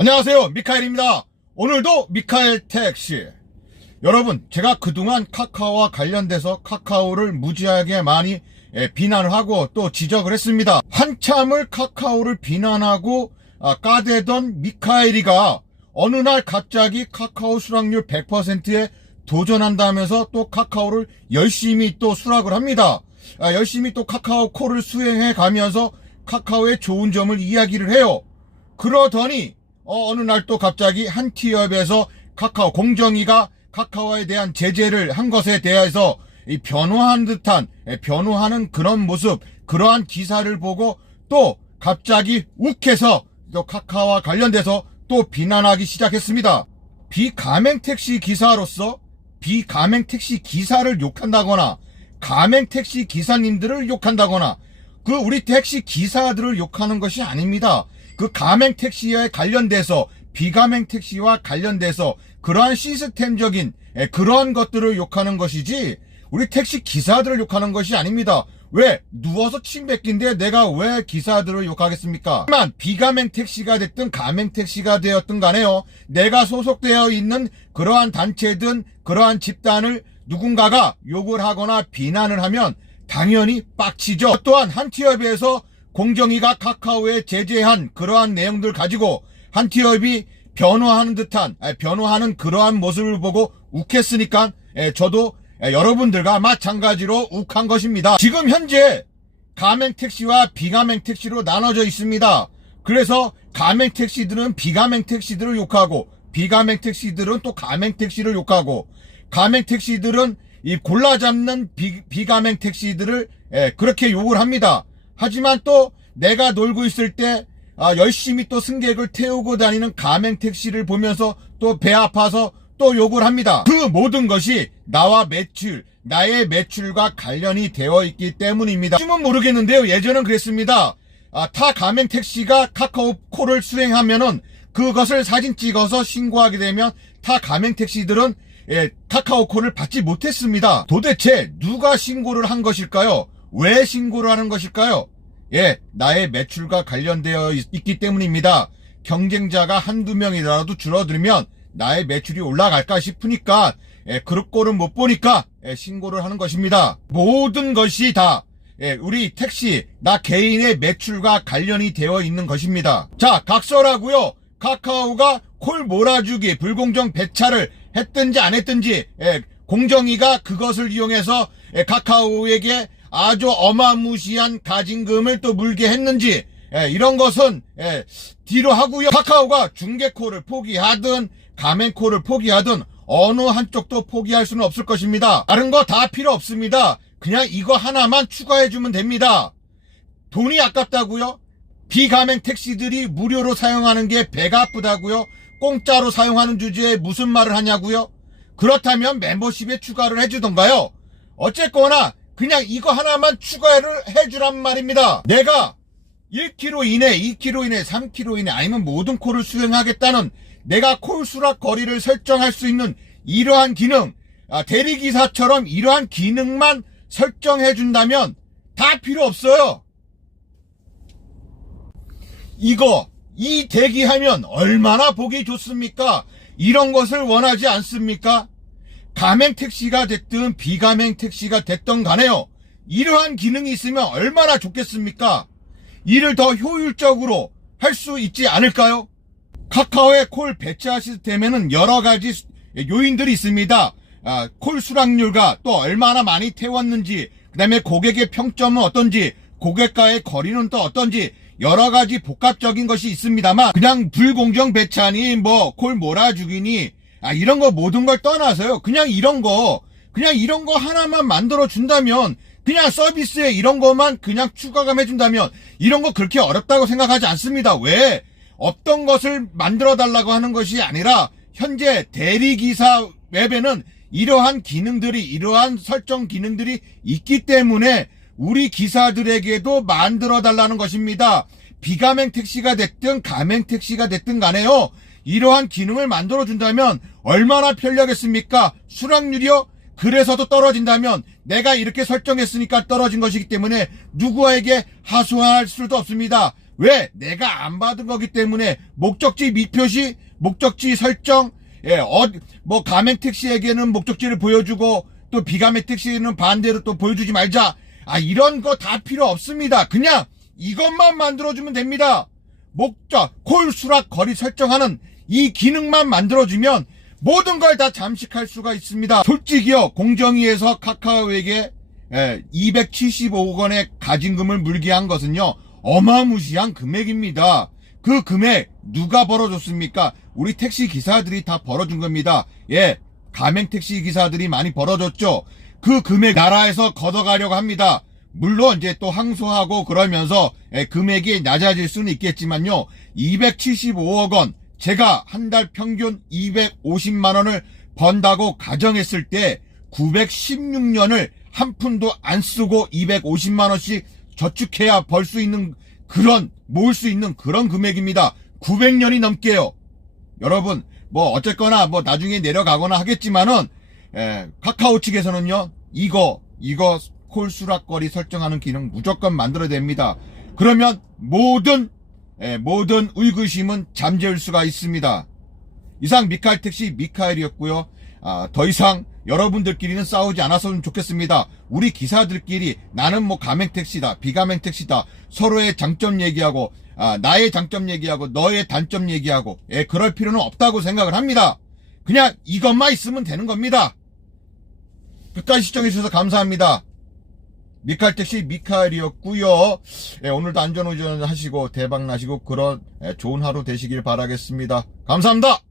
안녕하세요. 미카엘입니다. 오늘도 미카엘 택시. 여러분, 제가 그동안 카카오와 관련돼서 카카오를 무지하게 많이 예, 비난을 하고 또 지적을 했습니다. 한참을 카카오를 비난하고 아, 까대던 미카엘이가 어느 날 갑자기 카카오 수락률 100%에 도전한다면서 또 카카오를 열심히 또 수락을 합니다. 아, 열심히 또 카카오 콜을 수행해 가면서 카카오의 좋은 점을 이야기를 해요. 그러더니 어, 느 날 또 갑자기 한 티업에서 카카오 공정위가 카카오에 대한 제재를 한 것에 대해서 이 변호한 듯한 에, 변호하는 그런 모습 그러한 기사를 보고 또 갑자기 욱해서 또 카카오와 관련돼서 또 비난하기 시작했습니다. 비가맹 택시 기사로서 비가맹 택시 기사를 욕한다거나 가맹 택시 기사님들을 욕한다거나 그 우리 택시 기사들을 욕하는 것이 아닙니다. 그 가맹 택시에 관련돼서 비가맹 택시와 관련돼서 그러한 시스템적인 에, 그러한 것들을 욕하는 것이지 우리 택시 기사들을 욕하는 것이 아닙니다. 왜 누워서 침 뱉긴데 내가 왜 기사들을 욕하겠습니까? 하지만 비가맹 택시가 됐든 가맹 택시가 되었든 간에요. 내가 소속되어 있는 그러한 단체든 그러한 집단을 누군가가 욕을 하거나 비난을 하면 당연히 빡치죠. 또한 한 티업에서 공정위가 카카오에 제재한 그러한 내용들 가지고 한티업이 변호하는 듯한 아, 변호하는 그러한 모습을 보고 욱했으니까 예, 저도 예, 여러분들과 마찬가지로 욱한 것입니다. 지금 현재 가맹 택시와 비가맹 택시로 나눠져 있습니다. 그래서 가맹 택시들은 비가맹 택시들을 욕하고 비가맹 택시들은 또 가맹 택시를 욕하고 가맹 택시들은 이 골라 잡는 비, 비가맹 택시들을 예, 그렇게 욕을 합니다. 하지만 또 내가 놀고 있을 때 아, 열심히 또 승객을 태우고 다니는 가맹 택시를 보면서 또 배 아파서 또 욕을 합니다. 그 모든 것이 나와 매출, 나의 매출과 관련이 되어 있기 때문입니다. 지금은 모르겠는데요. 예전은 그랬습니다. 아, 타 가맹 택시가 카카오 콜을 수행하면은 그것을 사진 찍어서 신고하게 되면 타 가맹 택시들은 예, 카카오 콜을 받지 못했습니다. 도대체 누가 신고를 한 것일까요? 왜 신고를 하는 것일까요? 예, 나의 매출과 관련되어 있, 기 때문입니다. 경쟁자가 한두 명이라도 줄어들면 나의 매출이 올라갈까 싶으니까 예, 그릇 꼴은 못 보니까 예, 신고를 하는 것입니다. 모든 것이 다 예, 우리 택시 나 개인의 매출과 관련이 되어 있는 것입니다. 자, 각설하고요. 카카오가 콜 몰아주기 불공정 배차를 했든지 안 했든지 예, 공정위가 그것을 이용해서 예, 카카오에게 아주 어마무시한 가진금을 또 물게 했는지 예, 이런 것은 예, 뒤로 하고요. 카카오가 중개콜을 포기하든 가맹콜을 포기하든 어느 한쪽도 포기할 수는 없을 것입니다. 다른 거 다 필요 없습니다. 그냥 이거 하나만 추가해주면 됩니다. 돈이 아깝다고요? 비가맹 택시들이 무료로 사용하는 게 배가 아프다고요? 공짜로 사용하는 주제에 무슨 말을 하냐고요? 그렇다면 멤버십에 추가를 해주던가요? 어쨌거나 그냥 이거 하나만 추가를 해주란 말입니다. 내가 1km 이내, 2km 이내, 3km 이내 아니면 모든 콜을 수행하겠다는 내가 콜 수락 거리를 설정할 수 있는 이러한 기능, 아, 대리기사처럼 이러한 기능만 설정해 준다면 다 필요 없어요. 이거 이 대기하면 얼마나 보기 좋습니까? 이런 것을 원하지 않습니까? 가맹 택시가 됐든 비가맹 택시가 됐던 간에요. 이러한 기능이 있으면 얼마나 좋겠습니까? 이를 더 효율적으로 할 수 있지 않을까요? 카카오의 콜 배차 시스템에는 여러 가지 요인들이 있습니다. 아, 콜 수락률과 또 얼마나 많이 태웠는지, 그 다음에 고객의 평점은 어떤지, 고객과의 거리는 또 어떤지, 여러 가지 복합적인 것이 있습니다만, 그냥 불공정 배차니, 뭐, 콜 몰아주기니, 아, 이런 거 모든 걸 떠나서요. 그냥 이런 거, 그냥 이런 거 하나만 만들어 준다면, 그냥 서비스에 이런 것만 그냥 추가감 해준다면, 이런 거 그렇게 어렵다고 생각하지 않습니다. 왜? 없던 것을 만들어 달라고 하는 것이 아니라, 현재 대리기사 웹에는 이러한 기능들이, 이러한 설정 기능들이 있기 때문에, 우리 기사들에게도 만들어 달라는 것입니다. 비가맹 택시가 됐든 가맹 택시가 됐든 간에요. 이러한 기능을 만들어 준다면 얼마나 편리하겠습니까? 수락률이요? 그래서도 떨어진다면 내가 이렇게 설정했으니까 떨어진 것이기 때문에 누구에게 하소할 수도 없습니다. 왜? 내가 안 받은 거기 때문에 목적지 미표시, 목적지 설정, 예, 어, 뭐 가맹 택시에게는 목적지를 보여주고 또 비가맹 택시는 반대로 또 보여주지 말자. 아, 이런 거 다 필요 없습니다. 그냥 이것만 만들어주면 됩니다. 목적, 콜, 수락, 거리 설정하는 이 기능만 만들어주면 모든 걸 다 잠식할 수가 있습니다. 솔직히요, 공정위에서 카카오에게 275억 원의 가진금을 물게 한 것은요, 어마무시한 금액입니다. 그 금액 누가 벌어줬습니까? 우리 택시 기사들이 다 벌어준 겁니다. 예, 가맹 택시 기사들이 많이 벌어줬죠. 그 금액 나라에서 걷어가려고 합니다. 물론 이제 또 항소하고 그러면서 예, 금액이 낮아질 수는 있겠지만요. 275억 원, 제가 한 달 평균 250만 원을 번다고 가정했을 때 916년을 한 푼도 안 쓰고 250만 원씩 저축해야 벌 수 있는 그런 모을 수 있는 그런 금액입니다. 900년이 넘게요. 여러분 뭐 어쨌거나 뭐 나중에 내려가거나 하겠지만은 에, 카카오 측에서는요 이거 이거 콜 수락거리 설정하는 기능 무조건 만들어야 됩니다. 그러면 모든 에, 모든 의구심은 잠재울 수가 있습니다. 이상 미카엘 택시 미카엘이었고요. 아, 더 이상 여러분들끼리는 싸우지 않았으면 좋겠습니다. 우리 기사들끼리 나는 뭐 가맹 택시다, 비가맹 택시다. 서로의 장점 얘기하고 아, 나의 장점 얘기하고 너의 단점 얘기하고 예, 그럴 필요는 없다고 생각을 합니다. 그냥 이것만 있으면 되는 겁니다. 끝까지 시청해 주셔서 감사합니다. 미카엘 택시 미카엘이었고요. 예, 오늘도 안전운전 하시고 대박 나시고 그런 예, 좋은 하루 되시길 바라겠습니다. 감사합니다.